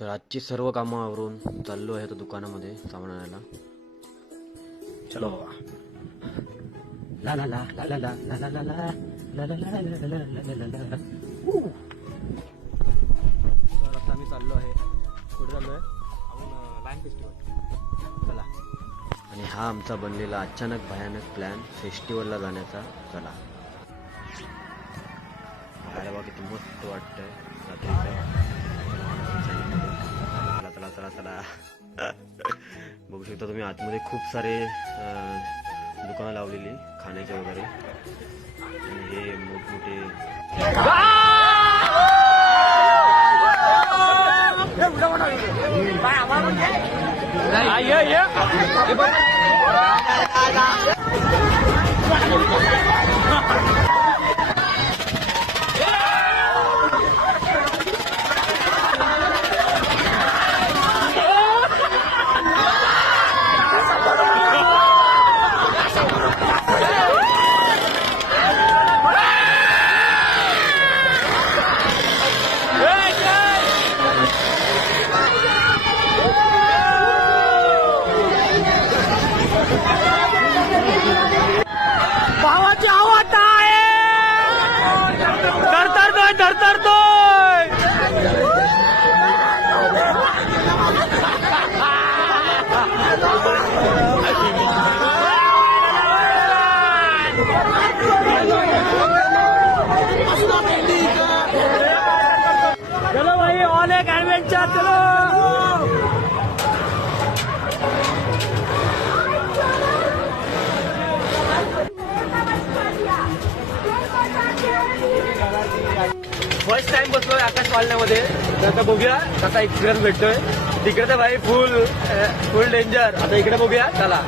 तर आजची सर्व कामं आवरून चाललो आहे तर दुकानामध्ये सामान आणायला. चलो. ला ला ला ला ला ला ला ला ला ला ला ला ला ला ला ला ला. तर आता आम्ही चाललो आहे. कुठे चाललो आहे? आपण लाईन फेस्टिवल. चला. आणि हा आमचा बनलेला अचानक भयानक प्लॅन फेस्टिवलला जाण्याचा. चला. अरे बघा किती मस्त वाटतंय रात्रीचं. चला चला चला चला. बघू शकता तुम्ही आतमध्ये खूप सारे दुकानं लावलेली खाण्याचे वगैरे. आणि हे मोठमोठे भावाची आवाज आहे. धरतरतोय. चलो भाई ऑल एक एडवेंचर. चलो फर्स्ट टाइम बसलोय आकाश वाळण्यामध्ये. आता बघूया कसा एक्सपिरियन्स भेटतोय. तिकडे तर भाई फुल डेंजर. आता इकडे बघूया. चला.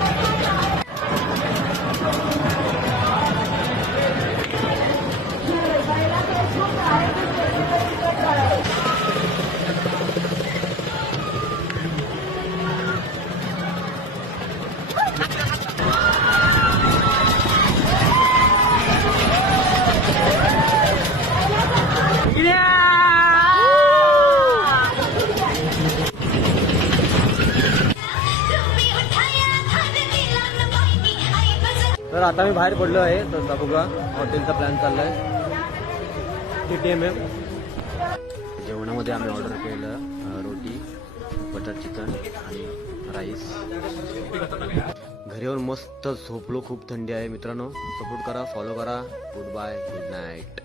तर आता मी बाहेर पडलो आहे. तर बघा हॉटेलचा प्लॅन चाललाय. TTM. जेवणामध्ये आम्ही ऑर्डर केलं रोटी, बटर चिकन आणि राईस. घरी येऊन मस्त झोपलो. खूप थंडी आहे मित्रांनो. सपोर्ट करा, फॉलो करा. Goodbye, good night.